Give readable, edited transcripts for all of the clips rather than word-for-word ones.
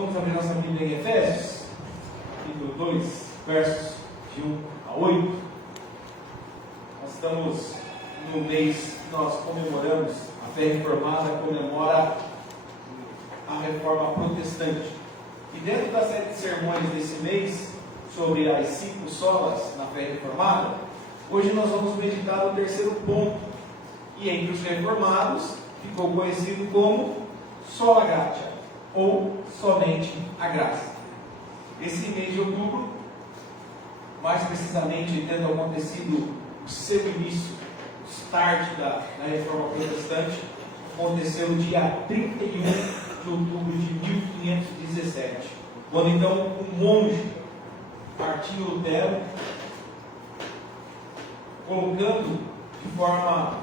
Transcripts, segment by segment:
Vamos abrir nossa Bíblia em Efésios, capítulo 2, versos de 1 a 8. Nós estamos no mês que nós comemoramos, a fé reformada comemora a reforma protestante. E dentro da série de sermões desse mês, sobre as 5 solas na fé reformada, hoje nós vamos meditar no terceiro ponto, e entre os reformados ficou conhecido como sola gratia, ou somente a graça. Esse mês de outubro, mais precisamente tendo acontecido o seu início, o start da reforma protestante, aconteceu no dia 31 de outubro de 1517, quando então um monge, Martinho Lutero, colocando de forma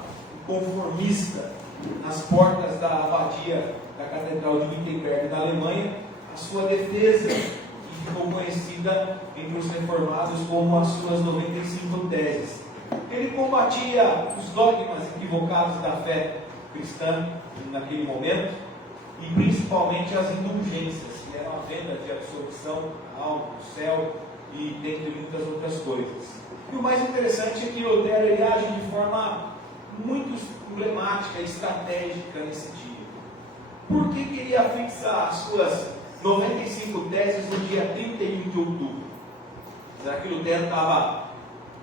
conformista nas portas da abadia da Catedral de Wittenberg, na Alemanha, a sua defesa, que ficou conhecida entre os reformados como as suas 95 teses. Ele combatia os dogmas equivocados da fé cristã naquele momento, e principalmente as indulgências, que eram a venda de absolvição da alma, do céu, e dentre muitas outras coisas. E o mais interessante é que Lutero ele age de forma muito emblemática e estratégica nesse dia. Por que queria fixar as suas 95 teses no dia 31 de outubro? Será que Lutero estava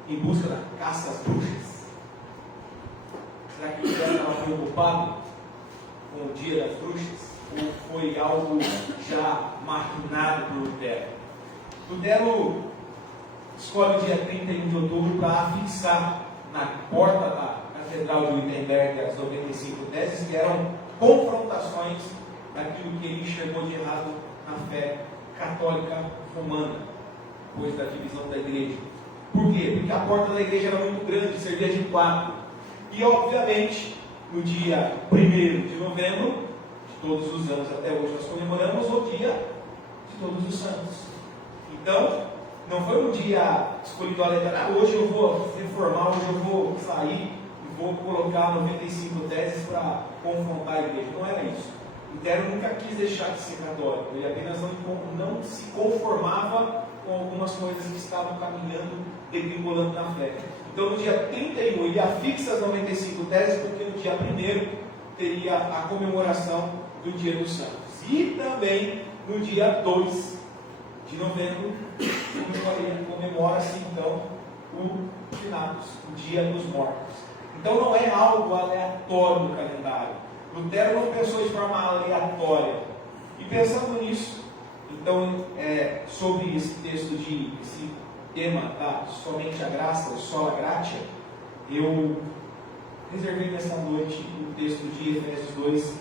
em busca da caça às bruxas? Será que Lutero estava preocupado com o dia das bruxas? Ou foi algo já maquinado por Lutero? Lutero escolhe o dia 31 de outubro para fixar na porta da Catedral de Wittenberg as 95 teses, que eram confrontações daquilo que ele enxergou de errado na fé católica romana, depois da divisão da igreja. Por quê? Porque a porta da igreja era muito grande, servia de 4. E obviamente, no dia 1º de novembro, de todos os anos até hoje, nós comemoramos o dia de Todos os Santos. Então, não foi um dia escolhido aleatório, hoje eu vou reformar, hoje eu vou sair e vou colocar 95 teses para confrontar a igreja. Não era isso. Lutero nunca quis deixar de ser católico, ele apenas não se conformava com algumas coisas que estavam caminhando, degringolando na fé. Então no dia 31 ele afixa as 95 teses, porque no dia 1º teria a comemoração do Dia dos Santos. E também no dia 2 de novembro comemora-se então o Finados, o Dia dos Mortos. Então não é algo aleatório no calendário. Lutero não pensou de forma aleatória. E pensando nisso, então, sobre esse texto esse tema da somente a graça, ou sola gratia, eu reservei nesta noite o texto de Efésios 2,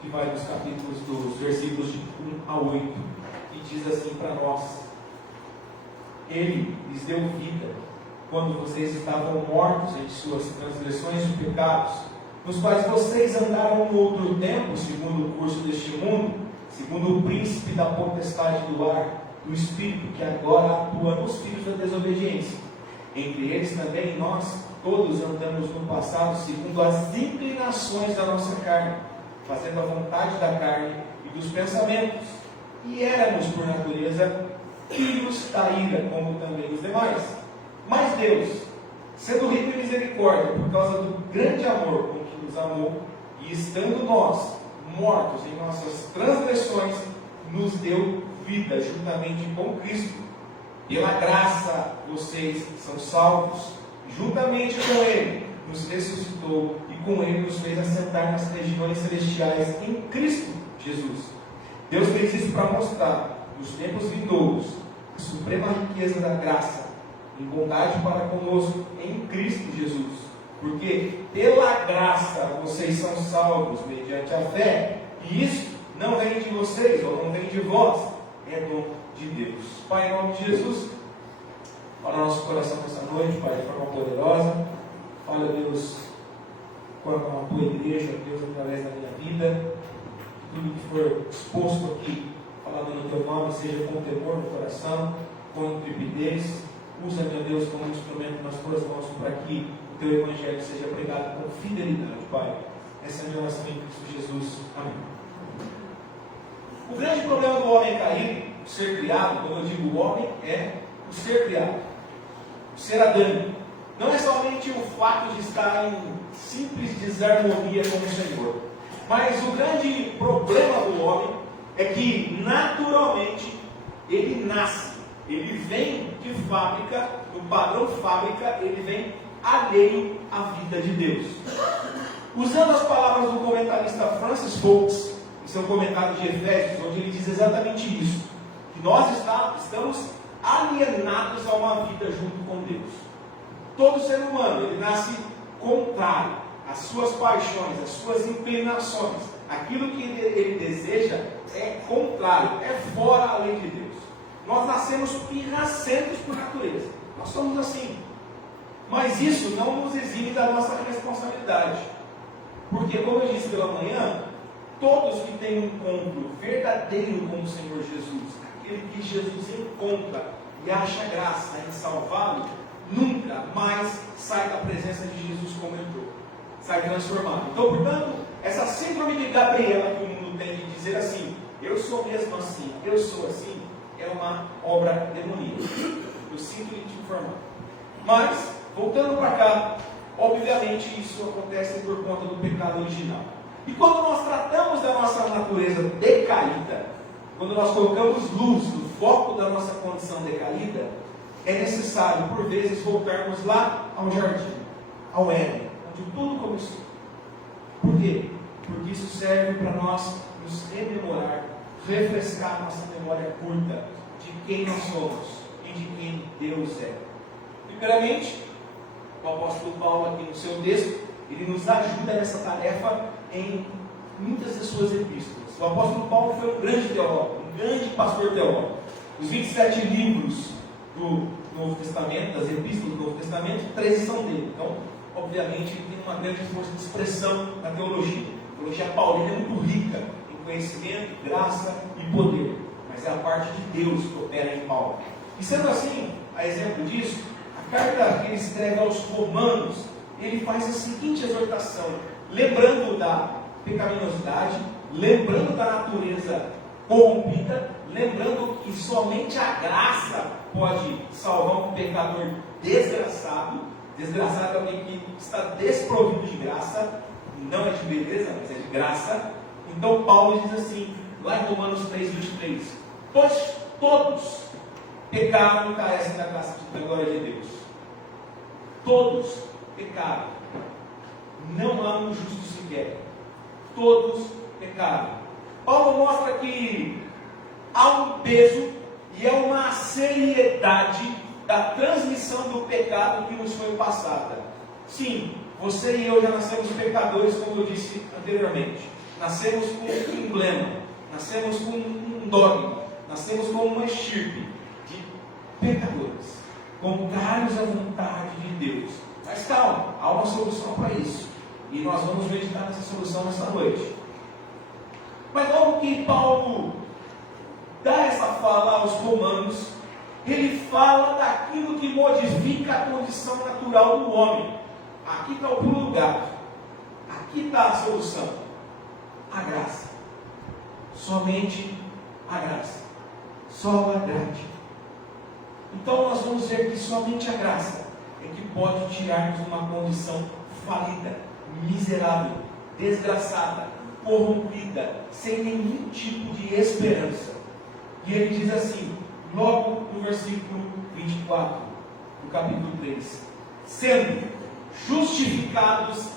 que vai dos versículos de 1 a 8, e diz assim para nós: Ele lhes deu vida quando vocês estavam mortos em suas transgressões e pecados, nos quais vocês andaram no outro tempo, segundo o curso deste mundo, segundo o príncipe da potestade do ar, do espírito que agora atua nos filhos da desobediência. Entre eles também nós todos andamos no passado segundo as inclinações da nossa carne, fazendo a vontade da carne e dos pensamentos, e éramos por natureza filhos da ira, como também os demais. Mas Deus, sendo rico em misericórdia, por causa do grande amor com que nos amou, e estando nós mortos em nossas transgressões, nos deu vida juntamente com Cristo. Pela graça vocês são salvos, juntamente com Ele nos ressuscitou e com Ele nos fez assentar nas regiões celestiais em Cristo Jesus. Deus fez isso para mostrar nos tempos vindouros a suprema riqueza da graça em bondade para conosco em Cristo Jesus. Porque pela graça vocês são salvos mediante a fé, e isso não vem de vocês, ou não vem de vós, é dom de Deus. Pai, em nome de Jesus, fala no nosso coração nessa noite, Pai, de forma poderosa. Olha, Deus, com a tua igreja, Deus, através da minha vida, tudo que for exposto aqui, falado no teu nome, seja com temor no coração, com intrepidez. Usa, meu Deus, como instrumento nas tuas mãos para que o teu evangelho seja pregado com fidelidade, Pai. Essa é a minha oração em Cristo Jesus. Amém. O grande problema do homem caído, o ser criado, quando eu digo o homem, é o ser criado, o ser adâmico. Não é somente o fato de estar em simples desarmonia com o Senhor, mas o grande problema do homem é que naturalmente ele nasce, ele vem de fábrica, do padrão fábrica, ele vem alheio à vida de Deus. Usando as palavras do comentarista Francis Folks, em seu comentário de Efésios, onde ele diz exatamente isso, que nós estamos alienados a uma vida junto com Deus. Todo ser humano, ele nasce contrário às suas paixões, às suas inclinações. Aquilo que ele deseja é contrário, é fora a lei de Deus. Nós nascemos pirracentos por natureza. Nós somos assim. Mas isso não nos exime da nossa responsabilidade. Porque, como eu disse pela manhã, todos que têm um encontro verdadeiro com o Senhor Jesus, aquele que Jesus encontra e acha graça em salvá-lo, nunca mais sai da presença de Jesus como entrou. Sai transformado. Então, portanto, essa síndrome de Gabriela que o mundo tem de dizer assim, eu sou mesmo assim, eu sou assim, é uma obra demoníaca. Eu sinto lhe te informar. Mas, voltando para cá, obviamente isso acontece por conta do pecado original. E quando nós tratamos da nossa natureza decaída, quando nós colocamos luz no foco da nossa condição decaída, é necessário, por vezes, voltarmos lá ao jardim, ao Éden, onde tudo começou. Por quê? Porque isso serve para nós nos rememorar, refrescar nossa memória curta de quem nós somos e de quem Deus é. Primeiramente, o apóstolo Paulo, aqui no seu texto, ele nos ajuda nessa tarefa em muitas de suas epístolas. O apóstolo Paulo foi um grande teólogo, um grande pastor teólogo. Os 27 livros do Novo Testamento, das epístolas do Novo Testamento, 13 são dele. Então, obviamente, ele tem uma grande força de expressão na teologia. A teologia paulina é muito rica em conhecimento, graça e poder. Mas é a parte de Deus que opera em Paulo. E sendo assim, a exemplo disso, a carta que ele escreve aos Romanos, ele faz a seguinte exortação, lembrando da pecaminosidade, lembrando da natureza corrompida, lembrando que somente a graça pode salvar um pecador desgraçado. Desgraçado é alguém que está desprovido de graça, não é de beleza, mas é de graça. Então Paulo diz assim, lá em Romanos 3:23, pois todos pecaram e carecem da graça da glória de Deus. Todos pecaram. Não há um justo sequer. Todos pecaram. Paulo mostra que há um peso e é uma seriedade da transmissão do pecado que nos foi passada. Sim, você e eu já nascemos pecadores, como eu disse anteriormente. Nascemos com um emblema, nascemos com um dogma, nascemos com uma estirpe de pecadores, contrários à vontade de Deus. Mas calma, há uma solução para isso. E nós vamos meditar nessa solução nesta noite. Mas logo que Paulo dá essa fala aos romanos, ele fala daquilo que modifica a condição natural do homem. Aqui está o pulo do gato. Aqui está a solução. A graça. Somente a graça. Só a graça. Então nós vamos ver que somente a graça é que pode tirar-nos de uma condição falida, miserável, desgraçada, corrompida, sem nenhum tipo de esperança. E ele diz assim, logo no versículo 24, do capítulo 3, sendo justificados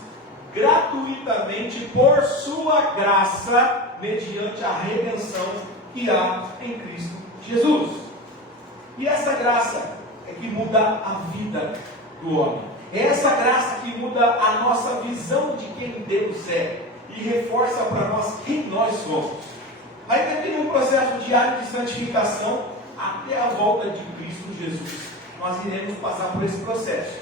gratuitamente por sua graça, mediante a redenção que há em Cristo Jesus. E essa graça é que muda a vida do homem. É essa graça que muda a nossa visão de quem Deus é e reforça para nós quem nós somos. Ainda tem um processo diário de santificação até a volta de Cristo Jesus. Nós iremos passar por esse processo.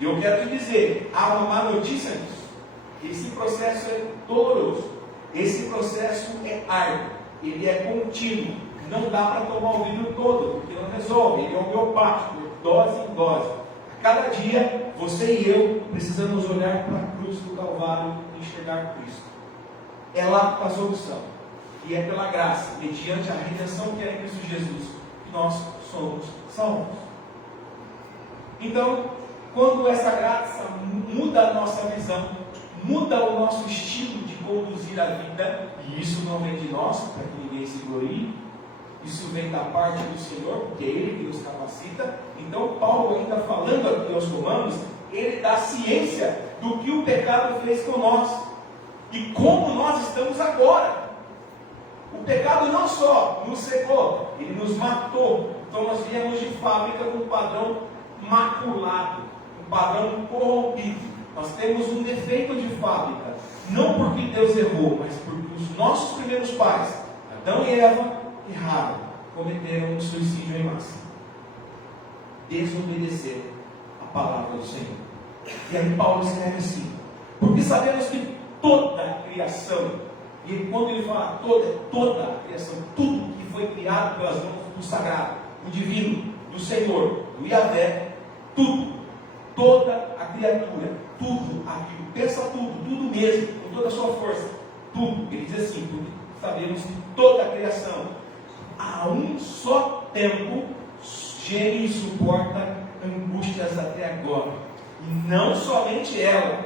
E eu quero te dizer, há uma má notícia nisso. Esse processo é doloroso. Esse processo é árduo. Ele é contínuo. Não dá para tomar o vidro todo, porque não resolve. Ele é homeopático, dose em dose. A cada dia, você e eu precisamos olhar para a cruz do Calvário e enxergar Cristo. É lá que está a solução. E é pela graça, mediante a redenção que é em Cristo Jesus, que nós somos salvos. Então, quando essa graça muda a nossa visão, muda o nosso estilo de conduzir a vida, e isso não vem de nós, para que ninguém se glorie, isso vem da parte do Senhor, porque é Ele que nos capacita. Então, Paulo, ainda falando aqui aos Romanos, ele dá ciência do que o pecado fez com nós e como nós estamos agora. O pecado não só nos cegou, ele nos matou. Então, nós viemos de fábrica com um padrão maculado, um padrão corrompido. Nós temos um defeito de fábrica, não porque Deus errou, mas porque os nossos primeiros pais, Adão e Eva, erraram, cometeram um suicídio em massa, desobedeceram a palavra do Senhor. E aí Paulo escreve assim: porque sabemos que toda a criação, e quando ele fala toda a criação, tudo que foi criado pelas mãos do sagrado, do divino, do Senhor, do Yahvé, tudo, toda a criatura, tudo aquilo, pensa tudo mesmo, com toda a sua força, tudo. Ele diz assim: porque sabemos que toda a criação, a um só tempo, geme e suporta angústias até agora. E não somente ela,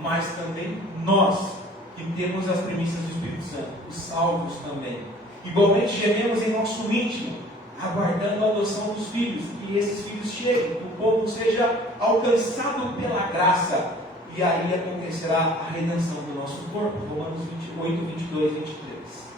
mas também nós, que temos as premissas do Espírito Santo, os salvos também. Igualmente gememos em nosso íntimo, aguardando a adoção dos filhos, que esses filhos cheguem, que o povo seja alcançado pela graça, e aí acontecerá a redenção do nosso corpo. Romanos 28, 22, 23.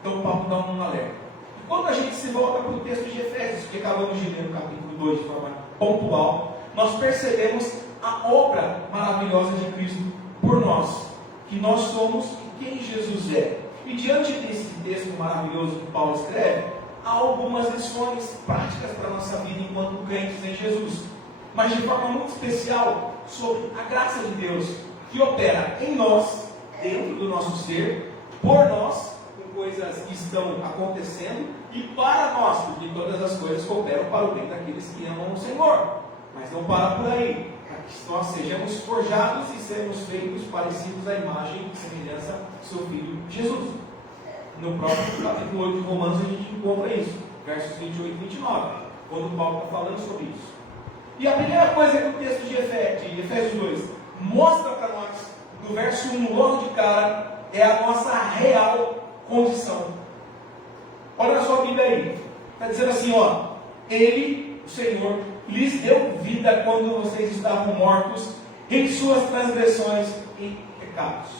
Então Paulo dá um alerta. E quando a gente se volta para o texto de Efésios, que acabamos de ler no capítulo 2 de forma pontual, nós percebemos a obra maravilhosa de Cristo por nós, que nós somos quem Jesus é. E diante desse texto maravilhoso que Paulo escreve, há algumas lições práticas para a nossa vida enquanto crentes em Jesus, mas de forma muito especial sobre a graça de Deus, que opera em nós, dentro do nosso ser, por nós, com coisas que estão acontecendo, e para nós, porque todas as coisas cooperam para o bem daqueles que amam o Senhor. Mas não para por aí, para que nós sejamos forjados e sermos feitos parecidos à imagem e semelhança do seu Filho Jesus. No próprio capítulo 8 de Romanos a gente encontra isso, versos 28 e 29, quando Paulo está falando sobre isso. E a primeira coisa que o texto de Efésios 2 mostra para nós, no verso 1, logo de cara, é a nossa real condição. Olha a sua Bíblia aí, está dizendo assim, ó: Ele, o Senhor, lhes deu vida quando vocês estavam mortos em suas transgressões e pecados.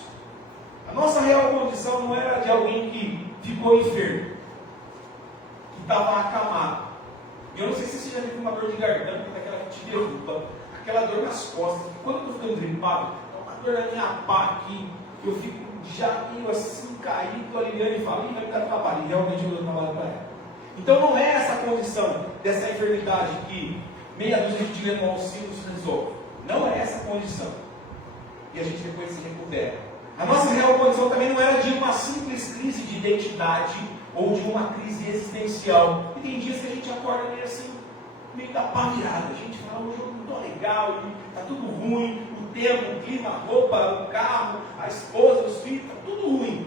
A nossa real condição não era de alguém que ficou enfermo, que estava acamado. Eu não sei se você já teve uma dor de garganta, daquela que te derruba, aquela dor nas costas, que quando eu estou ficando gripado, é uma dor na minha pá aqui, eu fico já meio assim caído, aliviando e falo: vai me dar trabalho. E realmente eu dou trabalho para ela. Então não é essa a condição dessa enfermidade que meia dúzia de dinheiro no auxílio se resolve. Não é essa a condição. E a gente depois se recupera. A nossa real condição também não era de uma simples crise de identidade ou de uma crise existencial. E tem dias que a gente acorda meio assim, meio da pá virada. A gente fala: hoje eu não estou legal, está tudo ruim, o tempo, o clima, a roupa, o carro, a esposa, os filhos, está tudo ruim.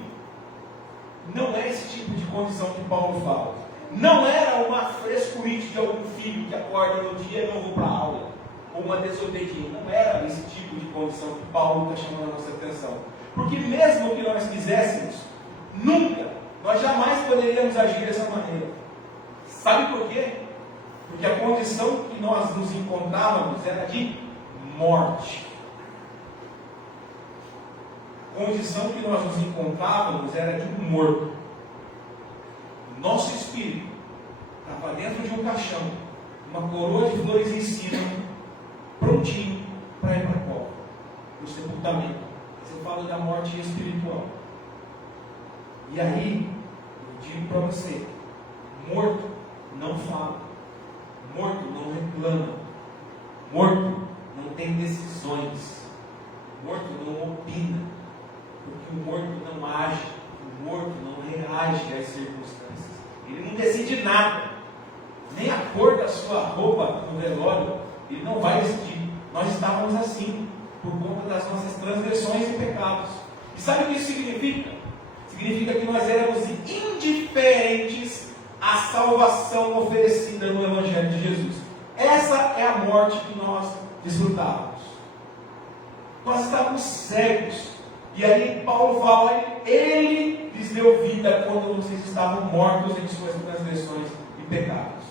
Não é esse tipo de condição que Paulo fala. Não era uma frescurite de algum filho que acorda no dia e não vou para a aula, ou uma desobediência. Não era esse tipo de condição que Paulo está chamando a nossa atenção. Porque mesmo que nós quiséssemos, nunca, nós jamais poderíamos agir dessa maneira. Sabe por quê? Porque a condição que nós nos encontrávamos era de morte. A condição que nós nos encontrávamos era de um morto. Nosso espírito estava dentro de um caixão, uma coroa de flores em cima, prontinho para ir para a cova, para o sepultamento. Você fala da morte espiritual. E aí, eu digo para você: morto não fala, morto não reclama, morto não tem decisões, morto não opina, porque o morto não age, o morto não reage às circunstâncias. Ele não decide nada, nem a cor da sua roupa no velório, ele não vai decidir. Nós estávamos assim, por conta das nossas transgressões e pecados. E sabe o que isso significa? Significa que nós éramos indiferentes à salvação oferecida no Evangelho de Jesus. Essa é a morte que nós desfrutávamos. Nós estávamos cegos. E aí Paulo fala, ele lhes deu vida quando vocês estavam mortos em suas transgressões e pecados.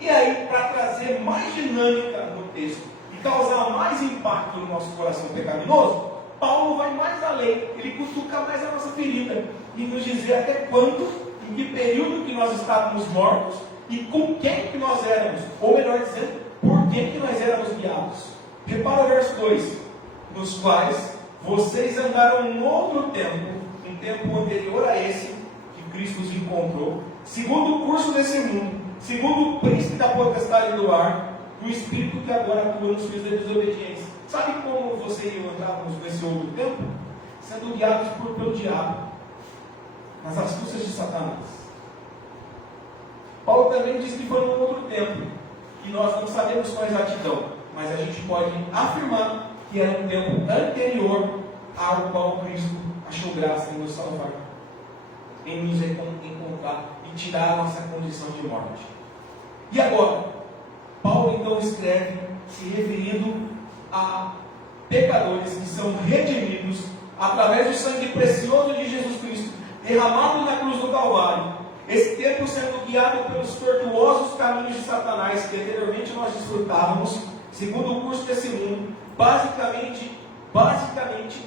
E aí, para trazer mais dinâmica no texto e causar mais impacto no nosso coração pecaminoso, Paulo vai mais além, ele cutuca mais a nossa ferida e nos dizer até quando, em que período que nós estávamos mortos e com quem que nós éramos, ou melhor dizendo, por quem que nós éramos guiados. Repara o verso 2, nos quais vocês andaram em outro tempo, um tempo anterior a esse, que Cristo os encontrou, segundo o curso desse mundo, segundo o príncipe da potestade do ar, o espírito que agora atua nos filhos da desobediência. Sabe como você e eu entrávamos nesse outro tempo? Sendo guiados pelo diabo, nas astúcias de Satanás. Paulo também diz que foi num outro tempo, que nós não sabemos com exatidão, mas a gente pode afirmar que era um tempo anterior ao qual Cristo achou graça em nos salvar, em nos encontrar e tirar a nossa condição de morte. E agora, Paulo então escreve se referindo a pecadores que são redimidos através do sangue precioso de Jesus Cristo, derramado na cruz do Calvário. Esse tempo sendo guiado pelos tortuosos caminhos de Satanás, que anteriormente nós desfrutávamos, segundo o curso desse mundo, basicamente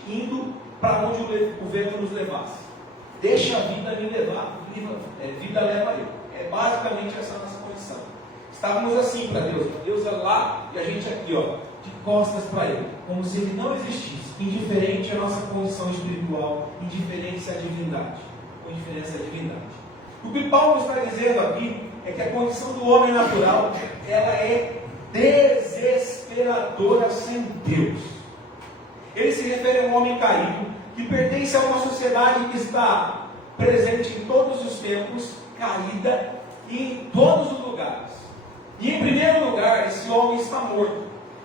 indo para onde o vento nos levasse. Deixa a vida me levar, vida leva eu. É basicamente essa a nossa condição. Estávamos assim para Deus. Deus é lá e a gente aqui, de costas para Ele, como se Ele não existisse, indiferente à nossa condição espiritual, indiferente à divindade, com indiferença à divindade. O que Paulo está dizendo aqui é que a condição do homem natural, ela é desesperadora sem Deus. Ele se refere a um homem caído, que pertence a uma sociedade que está presente em todos os tempos, caída e em todos os lugares. E em primeiro lugar, esse homem está morto.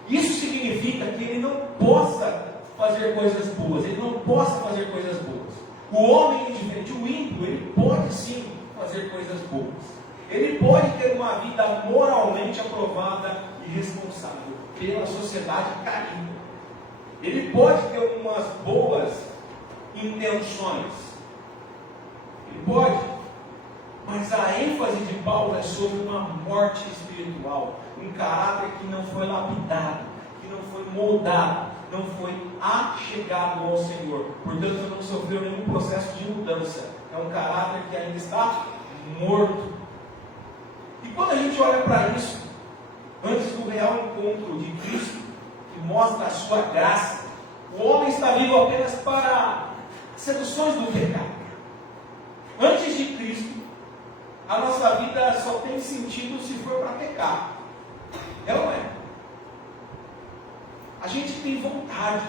Isso significa que ele não possa fazer coisas boas, ele não possa fazer coisas boas. O homem indiferente, o ímpio, ele pode sim fazer coisas boas. Ele pode ter uma vida moralmente aprovada e responsável pela sociedade caída. Ele pode ter umas boas intenções. Ele pode. Mas a ênfase de Paulo é sobre uma morte espiritual, um caráter que não foi lapidado, que não foi moldado, não foi achegado ao Senhor, portanto não sofreu nenhum processo de mudança. É um caráter que ainda está morto. E quando a gente olha para isso, antes do real encontro de Cristo, que mostra a sua graça, o homem está vivo apenas para seduções do pecado. Antes de Cristo, a nossa vida só tem sentido se for para pecar. É ou não é? A gente tem vontade.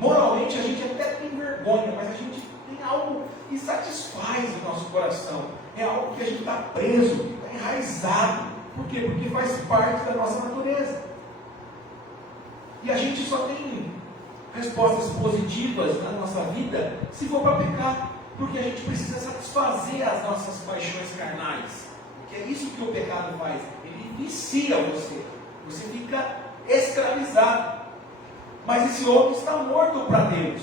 Moralmente a gente até tem vergonha, mas a gente tem algo que satisfaz o nosso coração. É algo que a gente está preso, está enraizado. Por quê? Porque faz parte da nossa natureza. E a gente só tem respostas positivas na nossa vida se for para pecar. Porque a gente precisa satisfazer as nossas paixões carnais. Porque é isso que o pecado faz. Ele vicia você. Você fica escravizado. Mas esse homem está morto para Deus.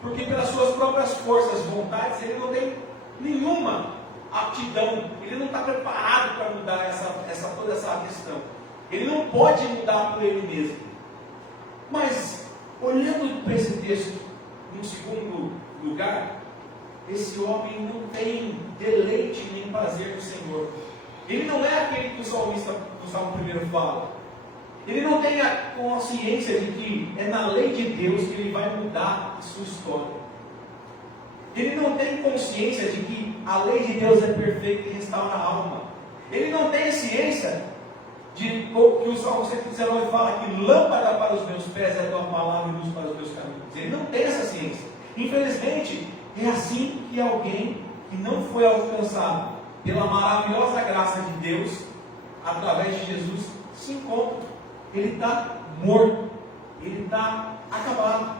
Porque pelas suas próprias forças, vontades, ele não tem nenhuma aptidão. Ele não está preparado para mudar toda essa questão. Ele não pode mudar por ele mesmo. Mas, olhando para esse texto, no segundo lugar, esse homem não tem deleite nem prazer no Senhor. Ele não é aquele que o salmista do Salmo 1 fala. Ele não tem a consciência de que é na lei de Deus que ele vai mudar a sua história. Ele não tem consciência de que a lei de Deus é perfeita e restaura a alma. Ele não tem ciência de que o Salmo 119 fala que lâmpada para os meus pés é a tua palavra e luz para os meus caminhos. Ele não tem essa ciência. Infelizmente, é assim que alguém que não foi alcançado pela maravilhosa graça de Deus, através de Jesus, se encontra. Ele está morto. Ele está acabado.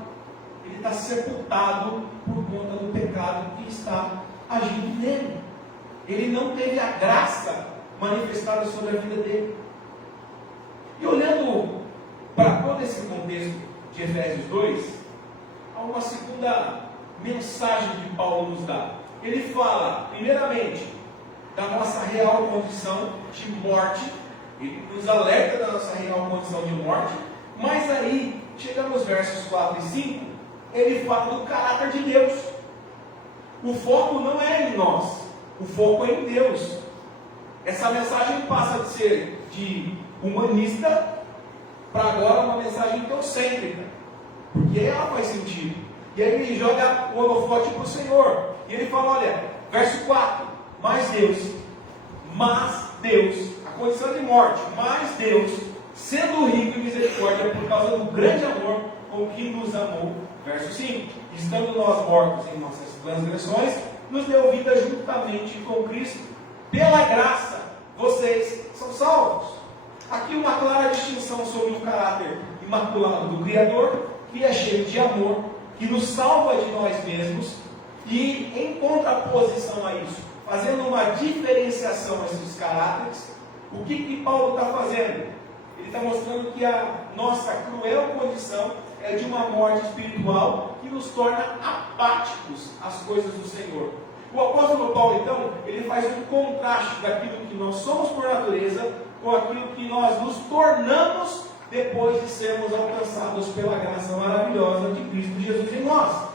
ele está sepultado por conta do pecado que está agindo nele. Ele não teve a graça manifestada sobre a vida dele. E olhando para todo esse contexto de Efésios 2, há uma segunda mensagem que Paulo nos dá. Ele fala, primeiramente, da nossa real condição de morte. Ele nos alerta da nossa real condição de morte. Mas aí, chega nos versos 4 e 5, ele fala do caráter de Deus. O foco não é em nós, o foco é em Deus. Essa mensagem passa de ser de humanista para agora uma mensagem teocêntrica, porque ela faz sentido. E aí ele joga o holofote para o Senhor. E ele fala, olha, verso 4, mas Deus, a condição de morte, mas Deus, sendo rico em misericórdia por causa do grande amor com que nos amou, verso 5, estando nós mortos em nossas transgressões, nos deu vida juntamente com Cristo. Pela graça, vocês são salvos. Aqui uma clara distinção sobre o caráter imaculado do Criador, que é cheio de amor, que nos salva de nós mesmos, e em contraposição a isso, fazendo uma diferenciação desses caráteres, o que Paulo está fazendo? Ele está mostrando que a nossa cruel condição é de uma morte espiritual que nos torna apáticos às coisas do Senhor. O apóstolo Paulo, então, ele faz um contraste daquilo que nós somos por natureza com aquilo que nós nos tornamos depois de sermos alcançados pela graça maravilhosa de Cristo Jesus em nós.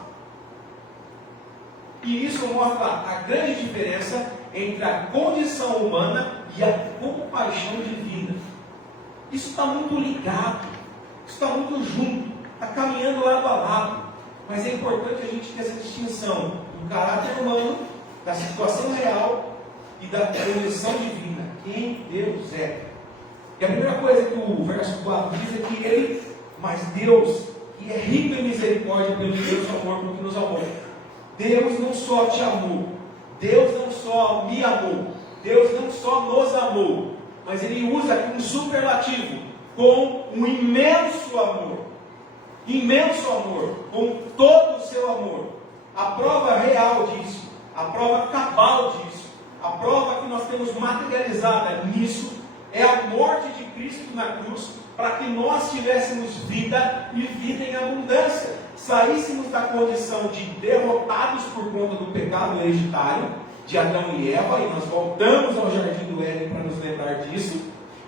E isso mostra a grande diferença entre a condição humana e a compaixão divina. Isso está muito ligado, isso está muito junto, está caminhando lado a lado. Mas é importante a gente ter essa distinção do caráter humano, da situação real e da condição divina, quem Deus é. E a primeira coisa que o verso 4 diz é que mas Deus, que é rico em misericórdia pelo Deus amor com que nos amou. Deus não só te amou, Deus não só me amou, Deus não só nos amou, mas Ele usa aqui um superlativo, com um imenso amor, com todo o seu amor. A prova real disso, a prova cabal disso, a prova que nós temos materializada nisso, é a morte de Cristo na cruz, para que nós tivéssemos vida e vida em abundância, saíssemos da condição de derrotados por conta do pecado hereditário de Adão e Eva, e nós voltamos ao jardim do Éden para nos lembrar disso,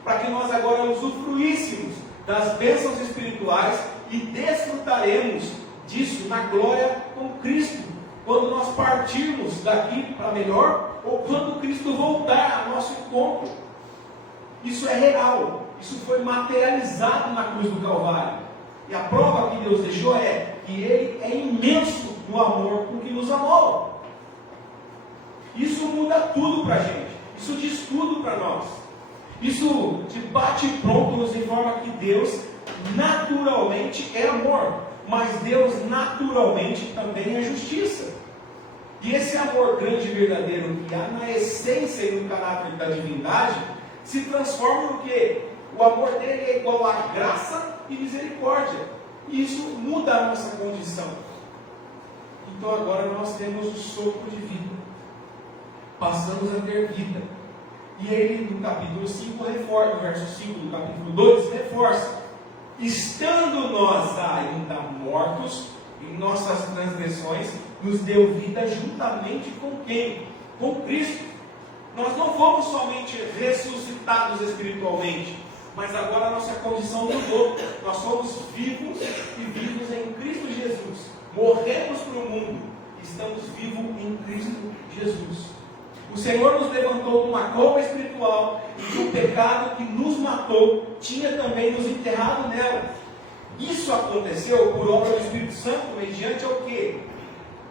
para que nós agora usufruíssemos das bênçãos espirituais e desfrutaremos disso na glória com Cristo, quando nós partirmos daqui para melhor, ou quando Cristo voltar ao nosso encontro. Isso é real, isso foi materializado na cruz do Calvário. E a prova que Deus deixou é que Ele é imenso no amor com que nos amou. Isso muda tudo para a gente, isso diz tudo para nós. Isso de bate e pronto nos informa que Deus naturalmente é amor, mas Deus naturalmente também é justiça. E esse amor grande e verdadeiro que há na essência e no caráter da divindade se transforma no quê? O amor dele é igual a graça e misericórdia. E isso muda a nossa condição. Então agora nós temos o sopro de vida. Passamos a ter vida. E ele no capítulo 5 reforça, no verso 5 do capítulo 2, reforça. Estando nós ainda mortos em nossas transgressões, nos deu vida juntamente com quem? Com Cristo. Nós não fomos somente ressuscitados espiritualmente, mas agora a nossa condição mudou. Nós somos vivos e vivos em Cristo Jesus. Morremos para o mundo, estamos vivos em Cristo Jesus. O Senhor nos levantou de uma cova espiritual e de um pecado que nos matou, tinha também nos enterrado nela. Isso aconteceu por obra do Espírito Santo, mediante o quê?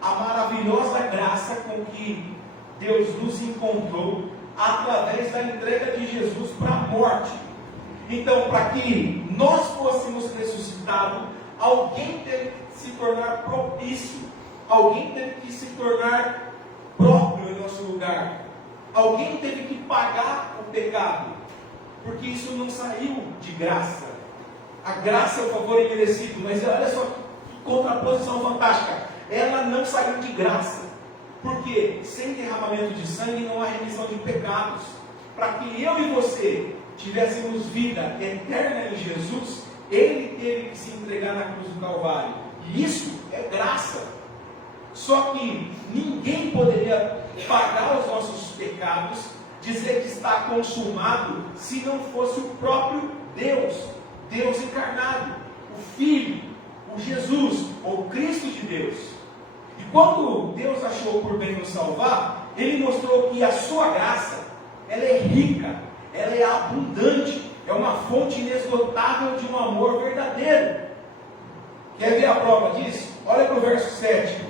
A maravilhosa graça com que Deus nos encontrou através da entrega de Jesus para a morte. Então, para que nós fôssemos ressuscitados, alguém teve que se tornar propício, alguém teve que se tornar próprio em nosso lugar, alguém teve que pagar o pecado, porque isso não saiu de graça. A graça é o favor imerecido, mas olha só que contraposição fantástica. Ela não saiu de graça. Porque sem derramamento de sangue não há remissão de pecados. Para que eu e você tivéssemos vida eterna em Jesus, Ele teve que se entregar na cruz do Calvário. E isso é graça. Só que ninguém poderia pagar os nossos pecados, dizer que está consumado, se não fosse o próprio Deus, Deus encarnado, o Filho, o Jesus, ou Cristo de Deus. E quando Deus achou por bem nos salvar, Ele mostrou que a sua graça, ela é rica, ela é abundante, é uma fonte inesgotável de um amor verdadeiro. Quer ver a prova disso? Olha para o verso 7.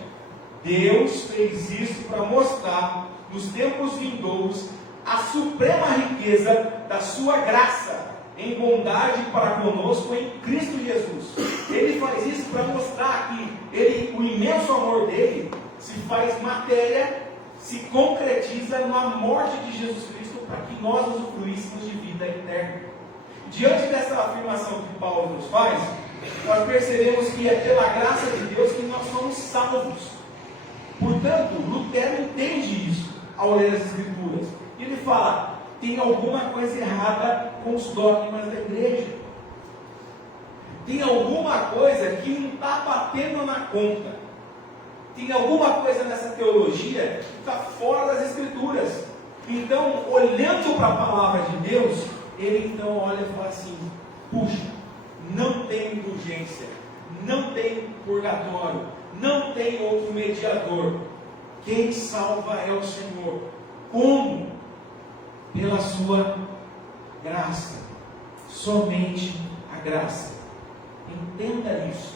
Deus fez isso para mostrar, nos tempos vindouros, a suprema riqueza da sua graça, em bondade para conosco em Cristo Jesus. Ele faz isso para mostrar que o imenso amor dele se faz matéria, se concretiza na morte de Jesus Cristo, para que nós usufruíssemos de vida eterna. Diante dessa afirmação que Paulo nos faz, nós percebemos que é pela graça de Deus que nós somos salvos. Portanto, Lutero entende isso ao ler as Escrituras. E ele fala: tem alguma coisa errada com os dogmas da igreja. Tem alguma coisa que não está batendo na conta. Tem alguma coisa nessa teologia que está fora das Escrituras. Então, olhando para a palavra de Deus, ele então olha e fala assim: puxa, não tem indulgência, não tem purgatório, não tem outro mediador. Quem salva é o Senhor. Como? Pela sua graça. Somente a graça. Entenda isso.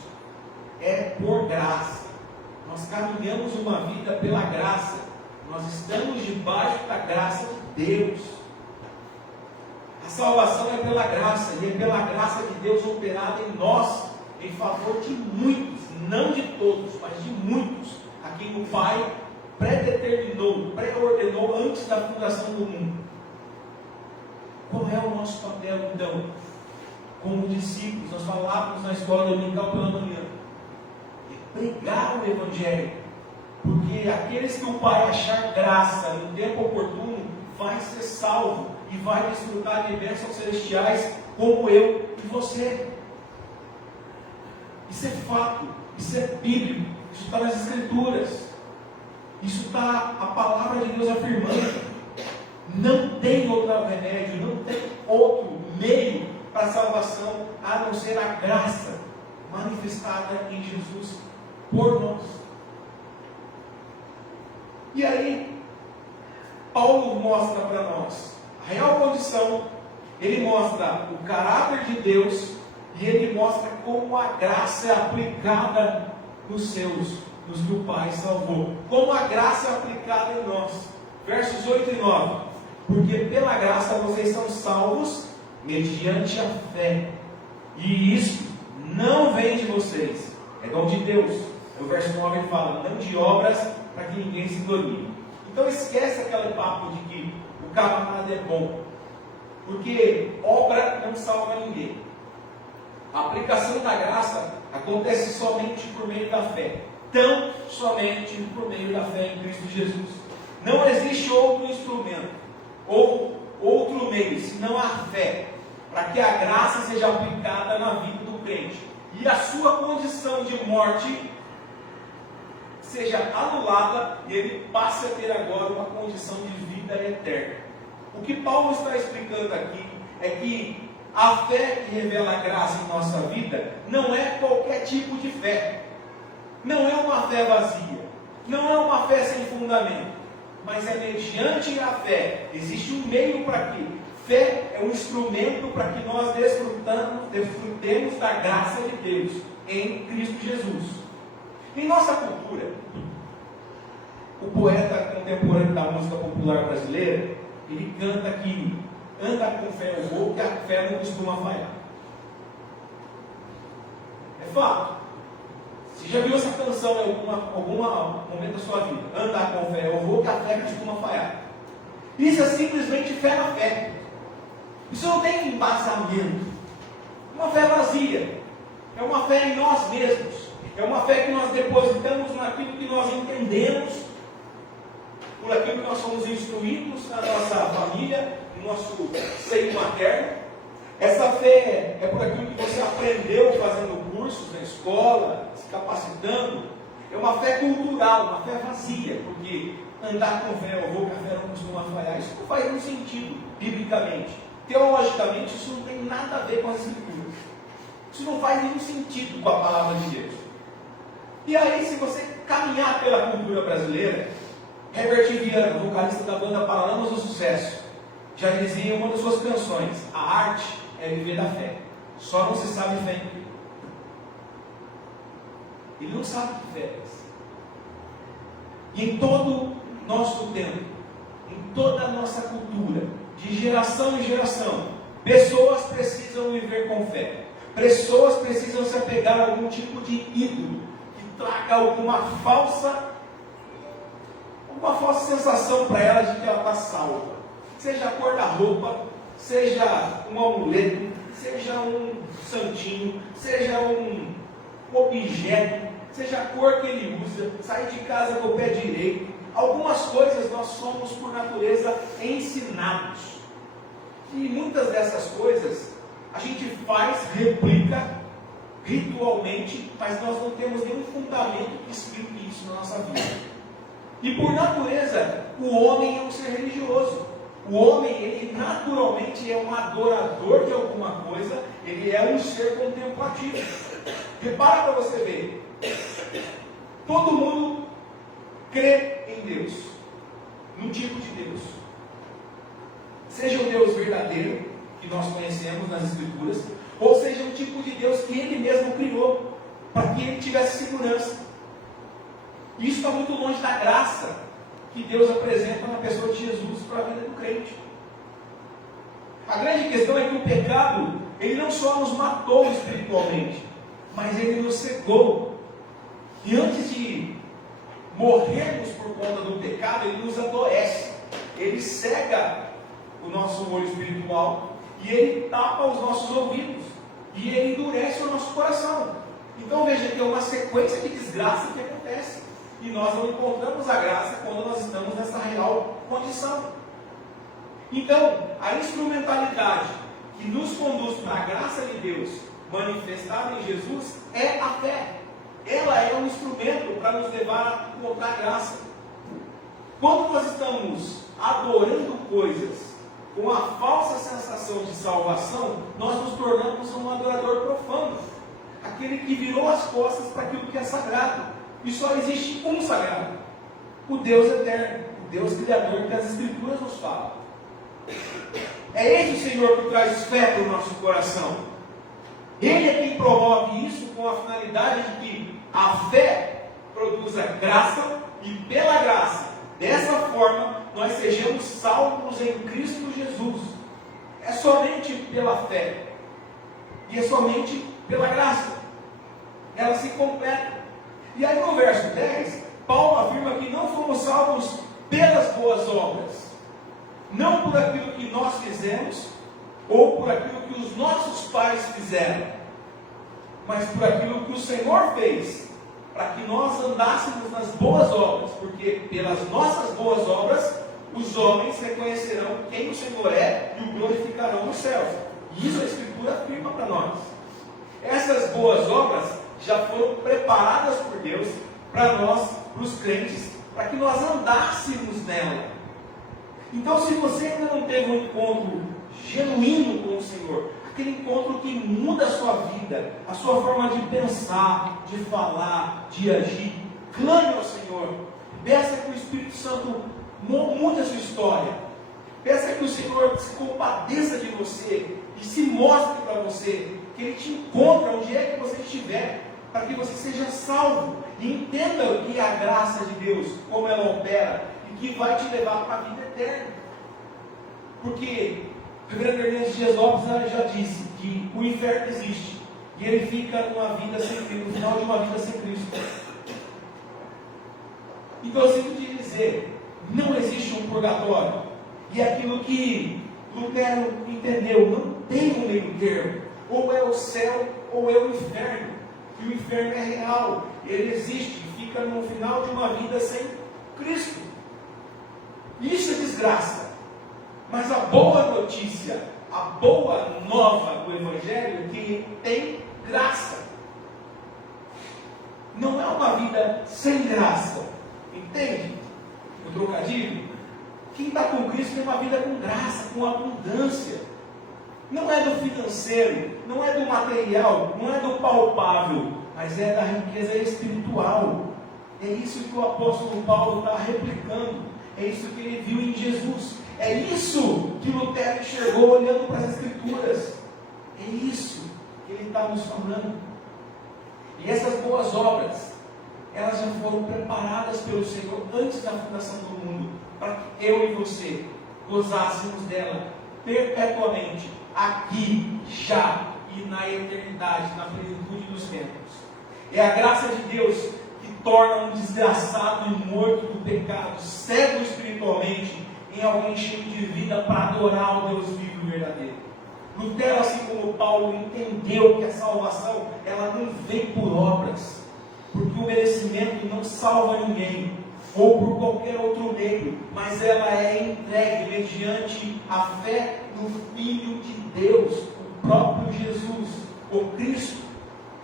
É por graça. Nós caminhamos uma vida pela graça. Nós estamos debaixo da graça de Deus. A salvação é pela graça, e é pela graça de Deus operada em nós, em favor de muitos, não de todos, mas de muitos, a quem o Pai predeterminou, pré-ordenou antes da fundação do mundo. Qual é o nosso papel então? Como discípulos, nós falávamos na escola dominical pela manhã, é pregar o Evangelho, porque aqueles que o Pai achar graça no tempo oportuno, vai ser salvo e vai desfrutar de bênçãos celestiais, como eu e você. Isso é fato, isso é bíblico, isso está nas Escrituras, isso está a palavra de Deus afirmando. Não tem outro remédio, não tem outro meio para a salvação, a não ser a graça manifestada em Jesus por nós. E aí, Paulo mostra para nós a real condição, ele mostra o caráter de Deus, e ele mostra como a graça é aplicada nos que o Pai salvou. Como a graça é aplicada em nós. Versos 8 e 9. Porque pela graça vocês são salvos mediante a fé. E isso não vem de vocês, é dom de Deus. No verso 9 ele fala: não de obras, para que ninguém se glorie. Então esquece aquele papo de que o camarada é bom, porque obra não salva ninguém. A aplicação da graça acontece somente por meio da fé. Tão somente por meio da fé em Cristo Jesus. Não existe outro instrumento ou outro meio, senão a fé, para que a graça seja aplicada na vida do crente e a sua condição de morte seja anulada e ele passe a ter agora uma condição de vida eterna. O que Paulo está explicando aqui é que a fé que revela a graça em nossa vida não é qualquer tipo de fé, não é uma fé vazia, não é uma fé sem fundamento, mas é mediante a fé. Existe um meio para que fé é um instrumento para que nós desfrutemos da graça de Deus em Cristo Jesus. Em nossa cultura, o poeta contemporâneo da música popular brasileira, ele canta que anda com fé eu vou, que a fé não costuma falhar. É fato. Você já viu essa canção em algum momento da sua vida? Andar com fé eu vou, que a fé costuma falhar. Isso é simplesmente fé na fé. Isso não tem embasamento. Uma fé vazia. É uma fé em nós mesmos. É uma fé que nós depositamos naquilo que nós entendemos, por aquilo que nós somos instruídos na nossa família, no nosso seio materno. Essa fé é por aquilo que você aprendeu fazendo cursos na escola, se capacitando. É uma fé cultural, uma fé vazia, porque andar com fé ou com fé não costuma falhar. Isso não faz nenhum sentido, biblicamente. Teologicamente, isso não tem nada a ver com as Escrituras. Isso não faz nenhum sentido com a palavra de Deus. E aí, se você caminhar pela cultura brasileira, Herbert Viana, vocalista da banda Paralamas do Sucesso, já dizia em uma das suas canções: a arte é viver da fé, só não se sabe fé em quê. Ele não sabe que fé é essa. E em todo nosso tempo, em toda a nossa cultura, de geração em geração, pessoas precisam viver com fé. Pessoas precisam se apegar a algum tipo de ídolo que traga alguma falsa sensação para ela de que ela está salva. Seja a cor da roupa, seja um amuleto, seja um santinho, seja um objeto, seja a cor que ele usa, sair de casa com o pé direito. Algumas coisas nós somos por natureza ensinados. E muitas dessas coisas a gente faz, replica ritualmente, mas nós não temos nenhum fundamento que explique isso na nossa vida. E por natureza, o homem é um ser religioso. O homem, ele naturalmente é um adorador de alguma coisa, ele é um ser contemplativo. Repara para você ver. Todo mundo crê em Deus, num tipo de Deus. Seja o Deus verdadeiro, que nós conhecemos nas Escrituras, ou seja um tipo de Deus que Ele mesmo criou, para que Ele tivesse segurança. E isso está muito longe da graça que Deus apresenta na pessoa de Jesus para a vida do crente. A grande questão é que o pecado, ele não só nos matou espiritualmente, mas ele nos cegou. E antes de morrermos por conta do pecado, ele nos adoece. Ele cega o nosso olho espiritual e ele tapa os nossos ouvidos. E ele endurece o nosso coração. Então veja que é uma sequência de desgraça que acontece. E nós não encontramos a graça quando nós estamos nessa real condição. Então, a instrumentalidade que nos conduz para a graça de Deus manifestada em Jesus é a fé. Ela é um instrumento para nos levar a encontrar a graça. Quando nós estamos adorando coisas com a falsa sensação de salvação, nós nos tornamos um adorador profano. Aquele que virou as costas para aquilo que é sagrado. E só existe um sagrado: o Deus eterno, o Deus criador que as Escrituras nos falam. É esse o Senhor que traz fé para o nosso coração. Ele é quem promove isso com a finalidade de que a fé produza graça, e pela graça, dessa forma, nós sejamos salvos em Cristo Jesus. É somente pela fé, e é somente pela graça. Ela se completa. E aí no verso 10, Paulo afirma que não fomos salvos pelas boas obras, não por aquilo que nós fizemos, ou por aquilo que os nossos pais fizeram, mas por aquilo que o Senhor fez, para que nós andássemos nas boas obras, porque pelas nossas boas obras, os homens reconhecerão quem o Senhor é e o glorificarão nos céus. E isso a Escritura afirma para nós. Essas boas obras já foram preparadas por Deus para nós, para os crentes, para que nós andássemos nela. Então, se você ainda não teve um encontro genuíno com o Senhor, aquele encontro que muda a sua vida, a sua forma de pensar, de falar, de agir, clame ao Senhor, peça que o Espírito Santo mude a sua história, peça que o Senhor se compadeça de você e se mostre para você, que Ele te encontre onde é que você estiver, para que você seja salvo e entenda o que é a graça de Deus, como ela opera e que vai te levar para a vida eterna. Porque o reverendo Hernandes Dias Lopes já disse que o inferno existe e ele fica numa vida sem Cristo, no final de uma vida sem Cristo. Então eu sinto te dizer, não existe um purgatório. E é aquilo que Lutero entendeu, não tem um meio termo. Ou é o céu ou é o inferno. que o inferno é real, ele existe, fica no final de uma vida sem Cristo. Isso é desgraça. Mas a boa notícia, a boa nova do Evangelho é que tem graça. Não é uma vida sem graça. Entende? O trocadilho? Quem está com Cristo tem uma vida com graça, com abundância. Não é do financeiro, não é do material, não é do palpável, mas é da riqueza espiritual. É isso que o apóstolo Paulo está replicando. É isso que ele viu em Jesus. É isso que Lutero enxergou olhando para as Escrituras. É isso que ele está nos falando. E essas boas obras, elas já foram preparadas pelo Senhor antes da fundação do mundo, para que eu e você gozássemos dela perpetuamente, aqui, já e na eternidade, na plenitude dos tempos. É a graça de Deus que torna um desgraçado e morto do pecado, cego espiritualmente, em alguém cheio de vida para adorar o Deus vivo e verdadeiro. Lutero, assim como Paulo, entendeu que a salvação ela não vem por obras, porque o merecimento não salva ninguém, ou por qualquer outro meio, mas ela é entregue mediante a fé no Filho de Deus, o próprio Jesus, o Cristo,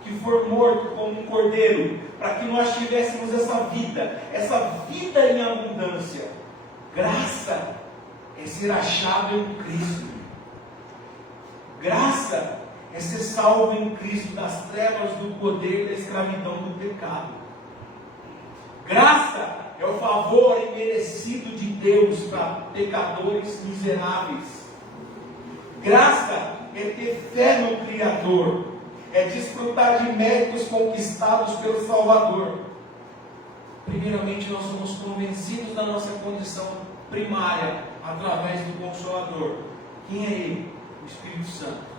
que foi morto como um cordeiro, para que nós tivéssemos essa vida em abundância. Graça é ser achado em Cristo. Graça é ser salvo em Cristo das trevas do poder da escravidão do pecado. Graça é o favor imerecido de Deus para pecadores miseráveis. Graça é ter fé no Criador, é desfrutar de méritos conquistados pelo Salvador. Primeiramente, nós somos convencidos da nossa condição primária através do Consolador. Quem é Ele? O Espírito Santo.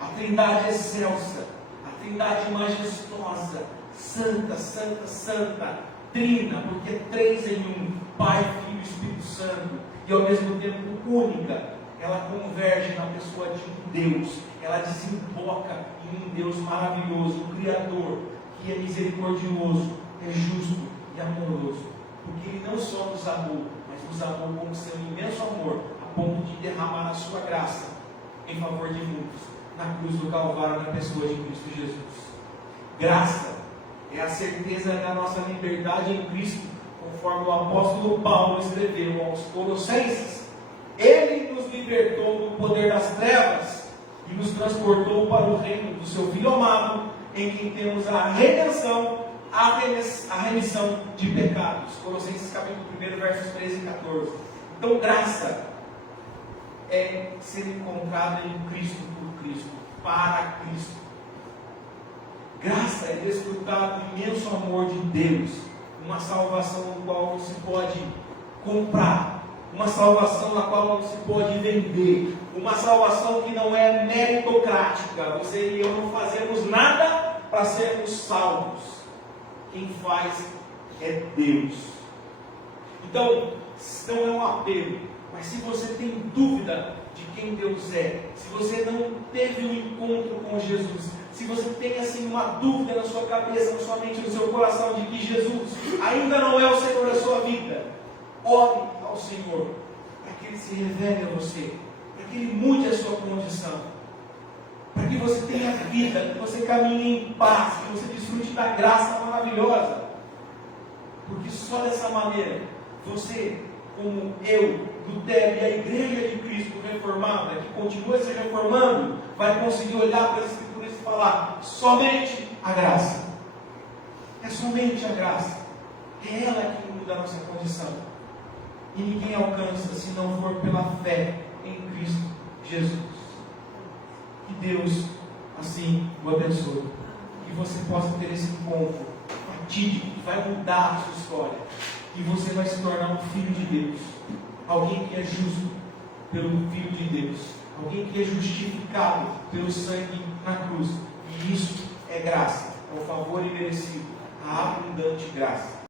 A Trindade excelsa, a Trindade majestosa, santa, santa, santa, trina, porque três em um, Pai, Filho e Espírito Santo, e ao mesmo tempo única. Ela converge na pessoa de um Deus, ela desemboca em um Deus maravilhoso, um Criador, que é misericordioso, é justo e amoroso, porque Ele não só nos amou, mas nos amou com seu imenso amor, a ponto de derramar a sua graça em favor de muitos, na cruz do Calvário, na pessoa de Cristo Jesus. Graça é a certeza da nossa liberdade em Cristo, conforme o apóstolo Paulo escreveu aos Colossenses. Ele nos libertou do poder das trevas e nos transportou para o reino do seu Filho amado, em quem temos a redenção, a remissão de pecados. Colossenses capítulo 1, versos 13 e 14. Então, graça é ser encontrada em Cristo, por Cristo, para Cristo. Graça é desfrutar do imenso amor de Deus, uma salvação no qual não se pode comprar, uma salvação na qual não se pode vender, uma salvação que não é meritocrática. Você e eu não fazemos nada para sermos salvos. Quem faz é Deus. Então, não é um apelo, mas se você tem dúvida de quem Deus é, se você não teve um encontro com Jesus, se você tem assim uma dúvida na sua cabeça, na sua mente, no seu coração de que Jesus ainda não é o Senhor da sua vida, ore ao Senhor, para que Ele se revele a você, para que Ele mude a sua condição, para que você tenha vida, que você caminhe em paz, que você desfrute da graça maravilhosa, porque só dessa maneira, você, como eu, Lutero e a Igreja de Cristo reformada, que continua se reformando, vai conseguir olhar para as Escrituras e falar, somente a graça, é somente a graça, é ela que muda a nossa condição, e ninguém alcança se não for pela fé em Cristo Jesus. Que Deus assim o abençoe, que você possa ter esse encontro fatídico, que vai mudar a sua história, e você vai se tornar um filho de Deus, alguém que é justo pelo Filho de Deus, alguém que é justificado pelo sangue na cruz, e isso é graça, é o favor imerecido, a abundante graça